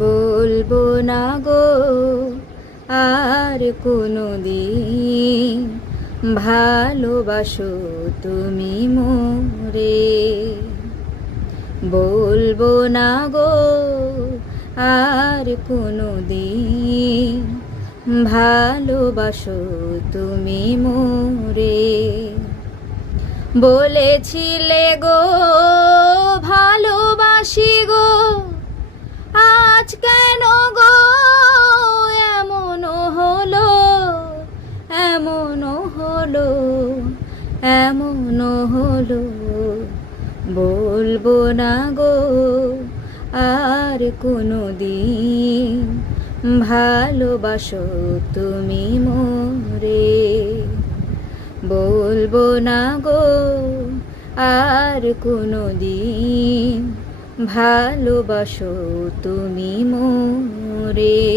বলবো না গো আর কোনো দিন, ভালোবাসো তুমি মোরে। বলবো না গো আর কোনো দিন, ভালোবাসো তুমি মোরে। বলেছিলে গো ভালোবাসি গো, আজ কেন গো এমন হলো, এমন হলো, এমন হলো। বলবো না গো আর কোনো দিন, ভালোবাসো তুমি মোরে। বলবো না গো আর কোনো দিন, ভালোবাসো তুমি মোরে।